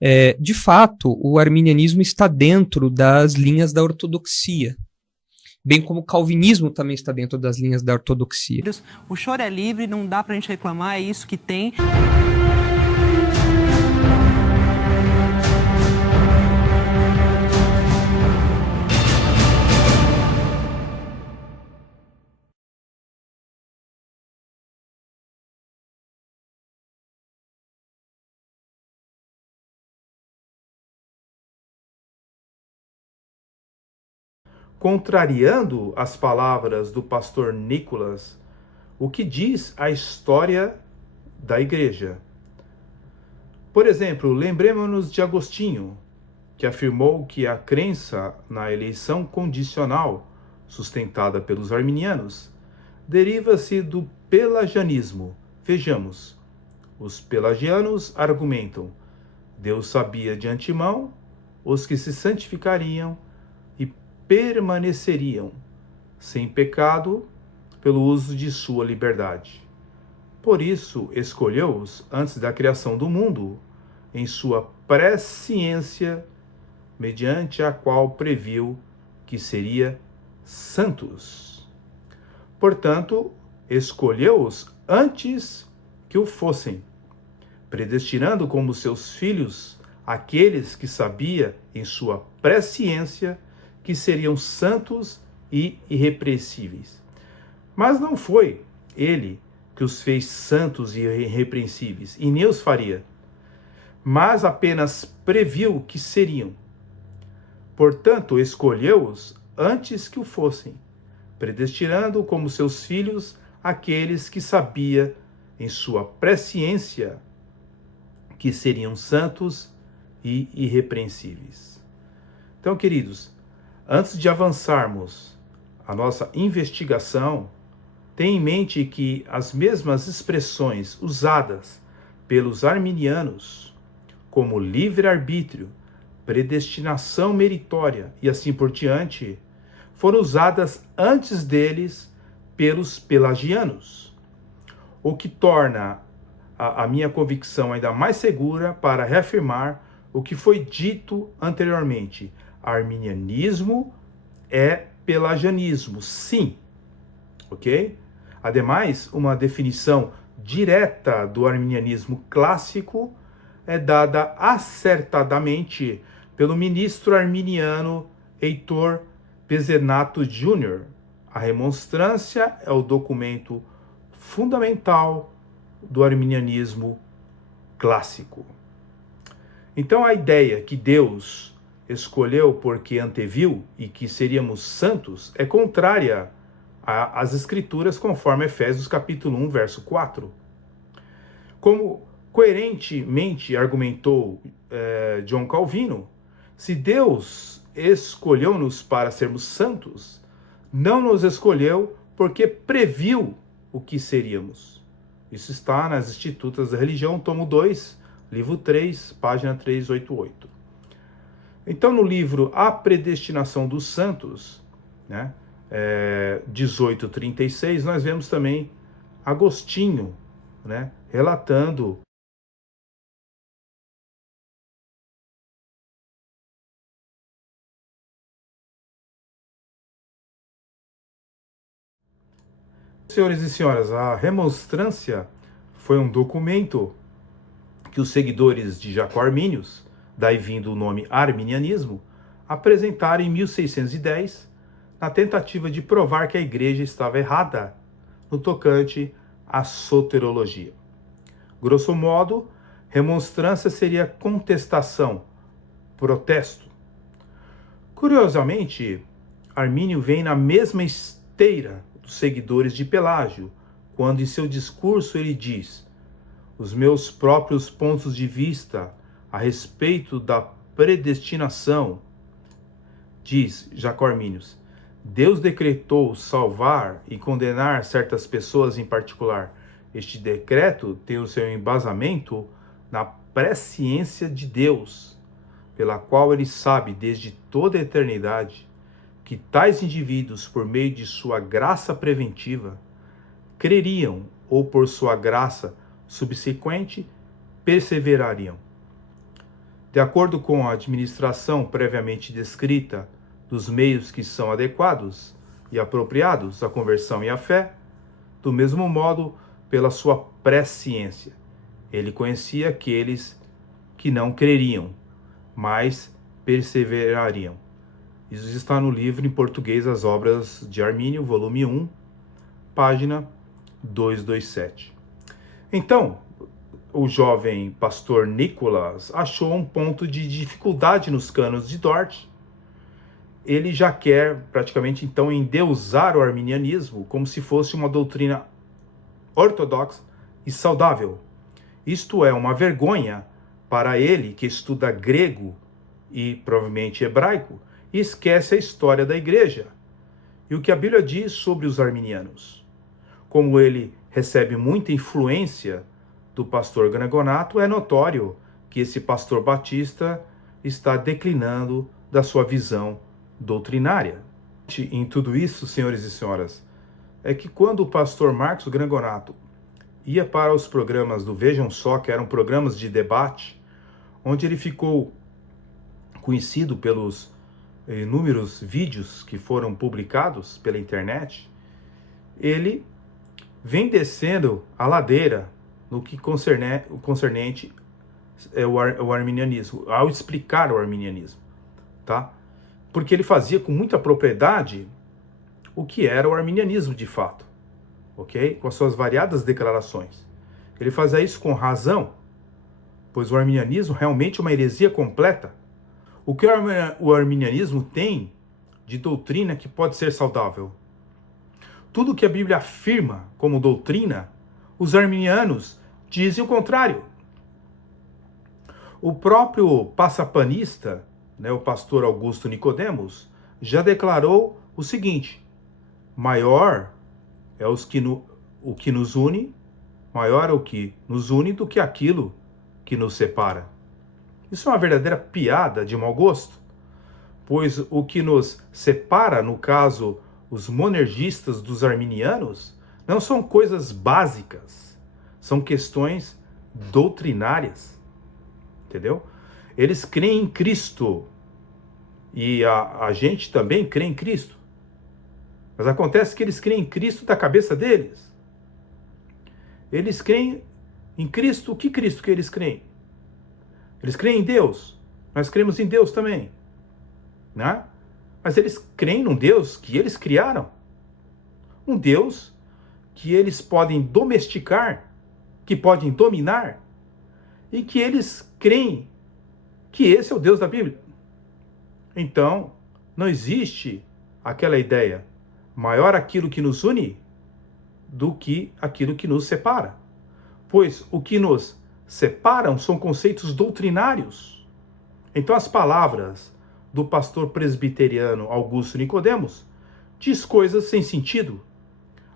De fato, o arminianismo está dentro das linhas da ortodoxia, bem como o calvinismo também está dentro das linhas da ortodoxia. O choro é livre, não dá pra gente reclamar, é isso que tem. Contrariando as palavras do pastor Nicholas, o que diz a história da igreja. Por exemplo, lembremos-nos de Agostinho, que afirmou que a crença na eleição condicional, sustentada pelos arminianos, deriva-se do pelagianismo. Vejamos, os pelagianos argumentam: Deus sabia de antemão os que se santificariam e permaneceriam sem pecado pelo uso de sua liberdade. Por isso, escolheu-os antes da criação do mundo, em sua presciência, mediante a qual previu que seria santos. Portanto, escolheu-os antes que o fossem, predestinando como seus filhos aqueles que sabia em sua presciência que seriam santos e irrepreensíveis. Mas não foi ele que os fez santos e irrepreensíveis, e nem os faria, mas apenas previu que seriam. Portanto, escolheu-os antes que o fossem, predestinando como seus filhos aqueles que sabia em sua presciência que seriam santos e irrepreensíveis. Então, queridos, antes de avançarmos a nossa investigação, tenha em mente que as mesmas expressões usadas pelos arminianos, como livre-arbítrio, predestinação meritória e assim por diante, foram usadas antes deles pelos pelagianos, o que torna a minha convicção ainda mais segura para reafirmar o que foi dito anteriormente. Arminianismo é pelagianismo, sim, ok? Ademais, uma definição direta do arminianismo clássico é dada acertadamente pelo ministro arminiano Heitor Pezenato Jr. A remonstrância é o documento fundamental do arminianismo clássico. Então a ideia que Deus escolheu porque anteviu e que seríamos santos é contrária às escrituras, conforme Efésios capítulo 1, verso 4. Como coerentemente argumentou John Calvino, se Deus escolheu-nos para sermos santos, não nos escolheu porque previu o que seríamos. Isso está nas Institutas da Religião, tomo 2, livro 3, página 388. Então, no livro A Predestinação dos Santos, 1836, nós vemos também Agostinho, relatando Senhores e senhoras, a remonstrância foi um documento que os seguidores de Jacó Arminius, daí vindo o nome arminianismo, apresentaram em 1610, na tentativa de provar que a igreja estava errada no tocante à soterologia. Grosso modo, remonstrância seria contestação, protesto. Curiosamente, Armínio vem na mesma esteira dos seguidores de Pelágio, quando em seu discurso ele diz: os meus próprios pontos de vista a respeito da predestinação, diz Jacó Arminius, Deus decretou salvar e condenar certas pessoas em particular. Este decreto tem o seu embasamento na presciência de Deus, pela qual ele sabe desde toda a eternidade que tais indivíduos, por meio de sua graça preventiva, creriam ou por sua graça subsequente perseverariam. De acordo com a administração previamente descrita dos meios que são adequados e apropriados à conversão e à fé, do mesmo modo, pela sua presciência, ele conhecia aqueles que não creriam, mas perseverariam. Isso está no livro em português As Obras de Armínio, volume 1, página 227. Então, o jovem pastor Nicholas achou um ponto de dificuldade nos cânones de Dort. Ele já quer praticamente então endeusar o arminianismo como se fosse uma doutrina ortodoxa e saudável. Isto é uma vergonha para ele que estuda grego e provavelmente hebraico e esquece a história da igreja e o que a Bíblia diz sobre os arminianos. Como ele recebe muita influência do pastor Gregonato, é notório que esse pastor batista está declinando da sua visão doutrinária. Em tudo isso, senhores e senhoras, é que quando o pastor Marcos Gregonato ia para os programas do Vejam Só, que eram programas de debate, onde ele ficou conhecido pelos inúmeros vídeos que foram publicados pela internet, ele vem descendo a ladeira no que concernente o arminianismo, ao explicar o arminianismo, tá? Porque ele fazia com muita propriedade o que era o arminianismo de fato, ok? Com as suas variadas declarações. Ele fazia isso com razão, pois o arminianismo realmente é uma heresia completa. O que o arminianismo tem de doutrina que pode ser saudável? Tudo que a Bíblia afirma como doutrina, os arminianos dizem o contrário. O próprio passapanista, o pastor Augusto Nicodemos, já declarou o seguinte: maior é o que nos une, maior é o que nos une do que aquilo que nos separa. Isso é uma verdadeira piada de mau gosto, pois o que nos separa, no caso, os monergistas dos arminianos, não são coisas básicas, são questões doutrinárias, entendeu? Eles creem em Cristo, e a gente também crê em Cristo, mas acontece que eles creem em Cristo da cabeça deles. Eles creem em Cristo, que Cristo que eles creem? Eles creem em Deus, nós cremos em Deus também, né? Mas eles creem num Deus que eles criaram, um Deus que eles podem domesticar, que podem dominar, e que eles creem que esse é o Deus da Bíblia. Então, não existe aquela ideia, maior aquilo que nos une do que aquilo que nos separa. Pois o que nos separam são conceitos doutrinários. Então as palavras do pastor presbiteriano Augusto Nicodemos diz coisas sem sentido,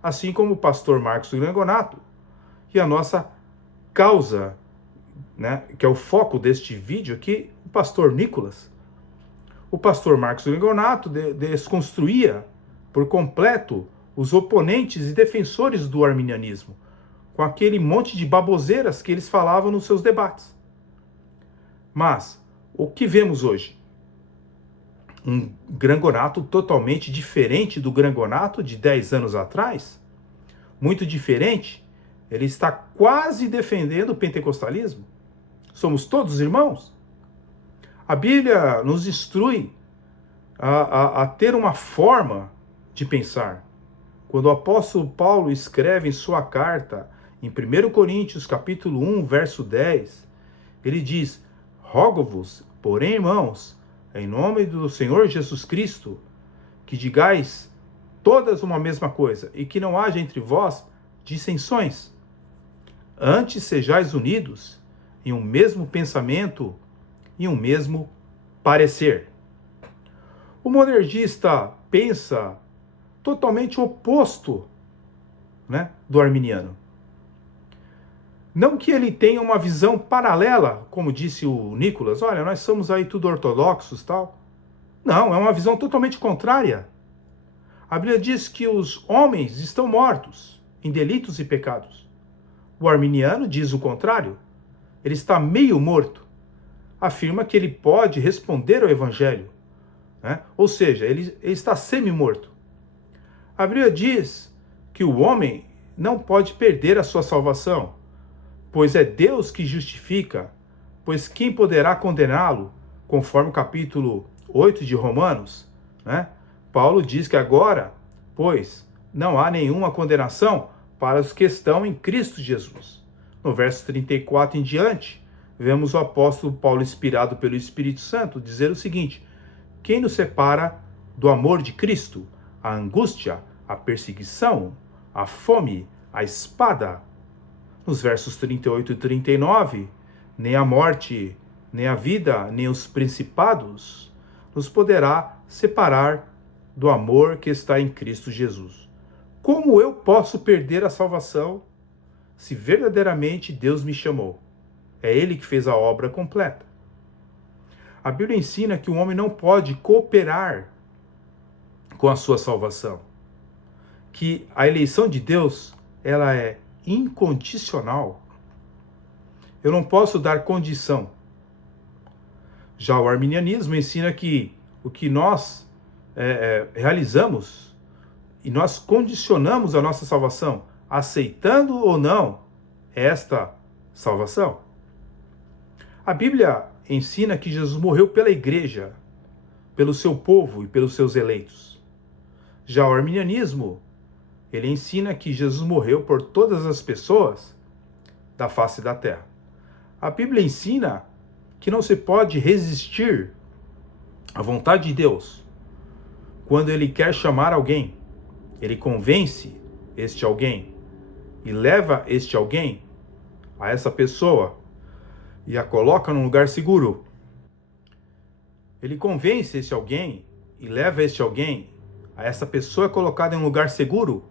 assim como o pastor Marcos Gregonato. E a nossa causa, que é o foco deste vídeo aqui, o pastor Nicholas. O pastor Marcos Gregonato desconstruía por completo os oponentes e defensores do arminianismo, com aquele monte de baboseiras que eles falavam nos seus debates. Mas o que vemos hoje? Um Gregonato totalmente diferente do Gregonato de 10 anos atrás, muito diferente. Ele está quase defendendo o pentecostalismo. Somos todos irmãos. A Bíblia nos instrui a ter uma forma de pensar. Quando o apóstolo Paulo escreve em sua carta, em 1 Coríntios capítulo 1, verso 10, ele diz: rogo-vos, porém, irmãos, em nome do Senhor Jesus Cristo, que digais todas uma mesma coisa, e que não haja entre vós dissensões. Antes sejais unidos em um mesmo pensamento e um mesmo parecer. O monergista pensa totalmente oposto, do arminiano. Não que ele tenha uma visão paralela, como disse o Nicholas, olha, nós somos aí tudo ortodoxos e tal. Não, é uma visão totalmente contrária. A Bíblia diz que os homens estão mortos em delitos e pecados. O arminiano diz o contrário. Ele está meio morto. afirma que ele pode responder ao Evangelho, né? Ou seja, ele está semi-morto. A Bíblia diz que o homem não pode perder a sua salvação, pois é Deus que justifica, pois quem poderá condená-lo, conforme o capítulo 8 de Romanos, né? Paulo diz que agora, pois, não há nenhuma condenação para os que estão em Cristo Jesus. No verso 34 em diante, vemos o apóstolo Paulo, inspirado pelo Espírito Santo, dizer o seguinte: quem nos separa do amor de Cristo? A angústia, a perseguição, a fome, a espada. Nos versos 38 e 39, nem a morte, nem a vida, nem os principados nos poderá separar do amor que está em Cristo Jesus. Como eu posso perder a salvação se verdadeiramente Deus me chamou? É Ele que fez a obra completa. A Bíblia ensina que o homem não pode cooperar com a sua salvação, que a eleição de Deus, ela é incondicional. Eu não posso dar condição. Já o arminianismo ensina que o que nós realizamos e nós condicionamos a nossa salvação, aceitando ou não esta salvação. A Bíblia ensina que Jesus morreu pela igreja, pelo seu povo e pelos seus eleitos. Já o arminianismo, ele ensina que Jesus morreu por todas as pessoas da face da terra. A Bíblia ensina que não se pode resistir à vontade de Deus. Quando ele quer chamar alguém, ele convence este alguém e leva este alguém a essa pessoa e a coloca num lugar seguro. Ele convence este alguém e leva este alguém a essa pessoa colocada em um lugar seguro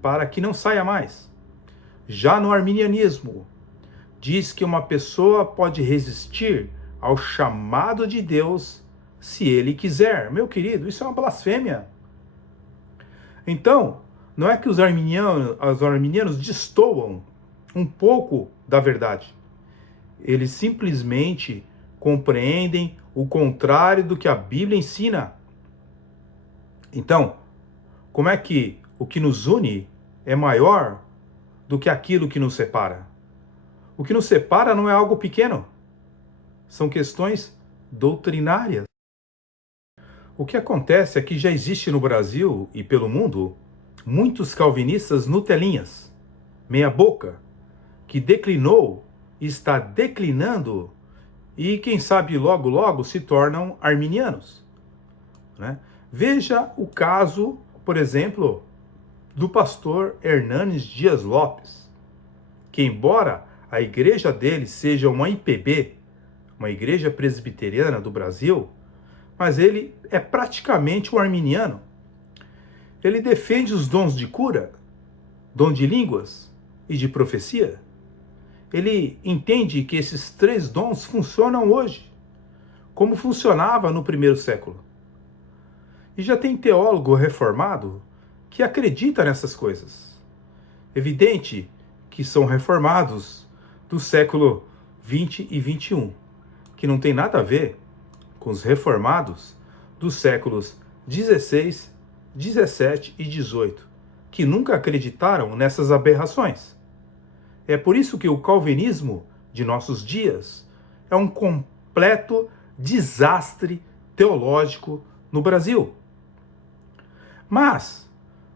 para que não saia mais. Já no arminianismo, diz que uma pessoa pode resistir ao chamado de Deus se ele quiser. Meu querido, isso é uma blasfêmia. Então, não é que os arminianos destoam um pouco da verdade. Eles simplesmente compreendem o contrário do que a Bíblia ensina. Então, como é que o que nos une é maior do que aquilo que nos separa? O que nos separa não é algo pequeno. São questões doutrinárias. O que acontece é que já existe no Brasil e pelo mundo muitos calvinistas nutelinhas, meia boca, que declinou e está declinando e quem sabe logo logo se tornam arminianos, né? Veja o caso, por exemplo, do pastor Hernanes Dias Lopes, que embora a igreja dele seja uma IPB, uma igreja presbiteriana do Brasil, mas ele é praticamente um arminiano. Ele defende os dons de cura, dom de línguas e de profecia. Ele entende que esses três dons funcionam hoje, como funcionava no primeiro século. E já tem teólogo reformado que acredita nessas coisas. Evidente que são reformados do século 20 e 21, que não tem nada a ver com os reformados dos séculos 16, 17 e 18, que nunca acreditaram nessas aberrações. É por isso que o calvinismo de nossos dias é um completo desastre teológico no Brasil. Mas,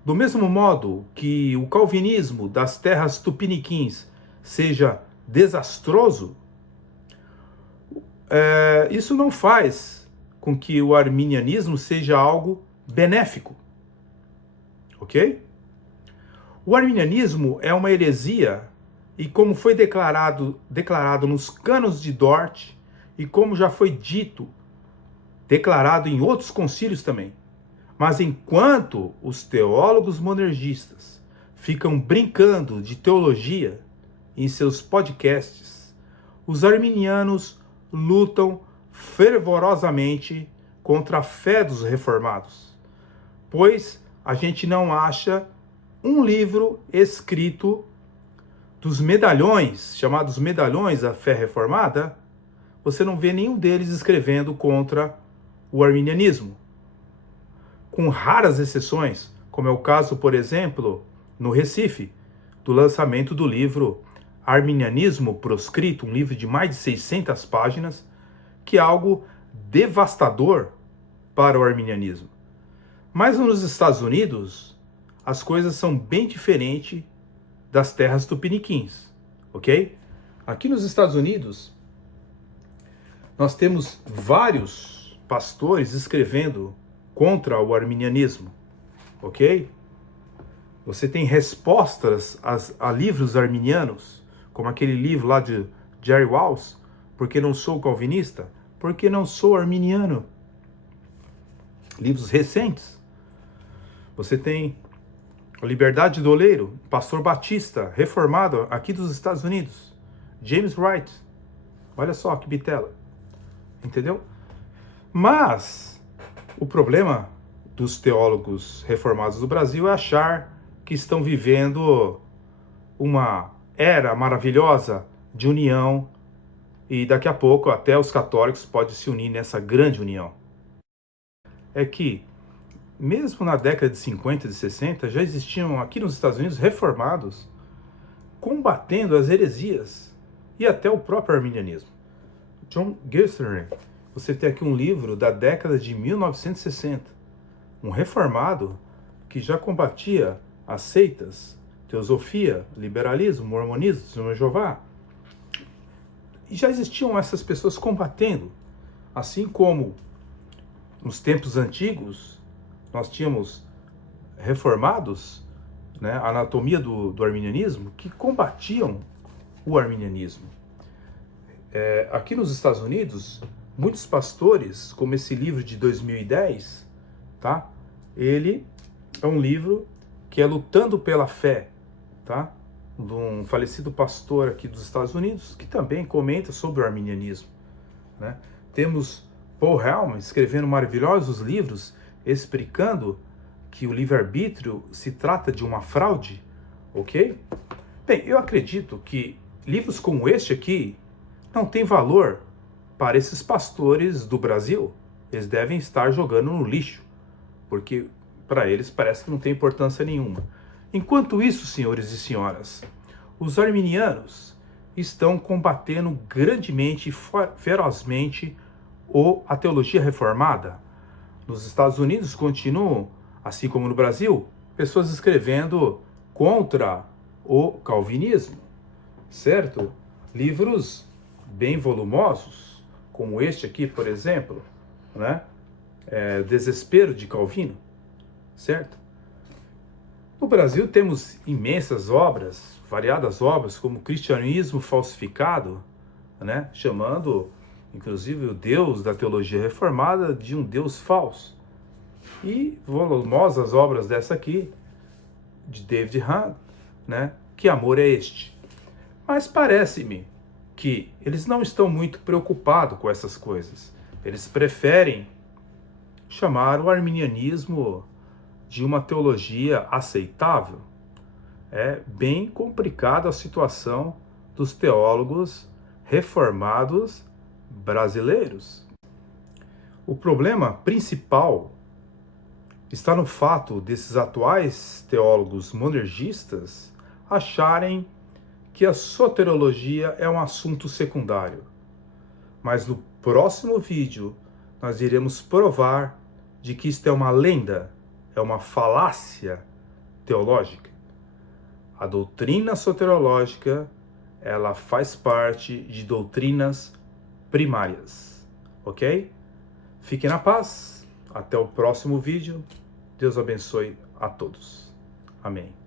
do mesmo modo que o calvinismo das terras tupiniquins seja desastroso, isso não faz com que o arminianismo seja algo benéfico. Ok? O arminianismo é uma heresia e como foi declarado nos cânones de Dort e como já foi dito, declarado em outros concílios também. Mas enquanto os teólogos monergistas ficam brincando de teologia em seus podcasts, os arminianos lutam fervorosamente contra a fé dos reformados, pois a gente não acha um livro escrito dos medalhões, chamados medalhões da fé reformada, você não vê nenhum deles escrevendo contra o arminianismo. Com raras exceções, como é o caso, por exemplo, no Recife, do lançamento do livro Arminianismo Proscrito, um livro de mais de 600 páginas, que é algo devastador para o arminianismo. Mas nos Estados Unidos, as coisas são bem diferentes das terras tupiniquins, ok? Aqui nos Estados Unidos, nós temos vários pastores escrevendo contra o arminianismo, ok? Você tem respostas a livros arminianos, como aquele livro lá de Jerry Walls, Porque Não Sou Calvinista, Porque Não Sou Arminiano. Livros recentes. Você tem a Liberdade do Oleiro, pastor batista, reformado aqui dos Estados Unidos, James Wright. Olha só que bitela. Entendeu? Mas o problema dos teólogos reformados do Brasil é achar que estão vivendo uma era maravilhosa de união e daqui a pouco até os católicos podem se unir nessa grande união. É que, mesmo na década de 50 e de 60, já existiam aqui nos Estados Unidos reformados combatendo as heresias e até o próprio arminianismo. John Gilstering, você tem aqui um livro da década de 1960, um reformado que já combatia as seitas, teosofia, liberalismo, mormonismo, Testemunho de Jeová. E já existiam essas pessoas combatendo, assim como nos tempos antigos nós tínhamos reformados, né, a anatomia do arminianismo, que combatiam o arminianismo. Aqui nos Estados Unidos, muitos pastores, como esse livro de 2010, tá? Ele é um livro que é Lutando pela Fé, tá? De um falecido pastor aqui dos Estados Unidos, que também comenta sobre o arminianismo, né? Temos Paul Hellman escrevendo maravilhosos livros explicando que o livre-arbítrio se trata de uma fraude, ok? Bem, eu acredito que livros como este aqui não têm valor para esses pastores do Brasil. Eles devem estar jogando no lixo, porque para eles parece que não tem importância nenhuma. Enquanto isso, senhores e senhoras, os arminianos estão combatendo grandemente e ferozmente a teologia reformada. Nos Estados Unidos continuam, assim como no Brasil, pessoas escrevendo contra o calvinismo, certo? Livros bem volumosos, como este aqui, por exemplo, né? Desespero de Calvino, certo? No Brasil temos imensas obras, variadas obras, como Cristianismo Falsificado, né? Chamando, inclusive, o Deus da teologia reformada de um Deus falso. E volumosas obras dessa aqui, de David Hahn, né? Que amor é este? Mas parece-me que eles não estão muito preocupados com essas coisas. Eles preferem chamar o arminianismo de uma teologia aceitável. É bem complicada a situação dos teólogos reformados brasileiros. O problema principal está no fato desses atuais teólogos monergistas acharem que a soteriologia é um assunto secundário. Mas no próximo vídeo nós iremos provar de que isto é uma lenda, é uma falácia teológica. A doutrina soteriológica, ela faz parte de doutrinas primárias, ok? Fiquem na paz, até o próximo vídeo. Deus abençoe a todos. Amém.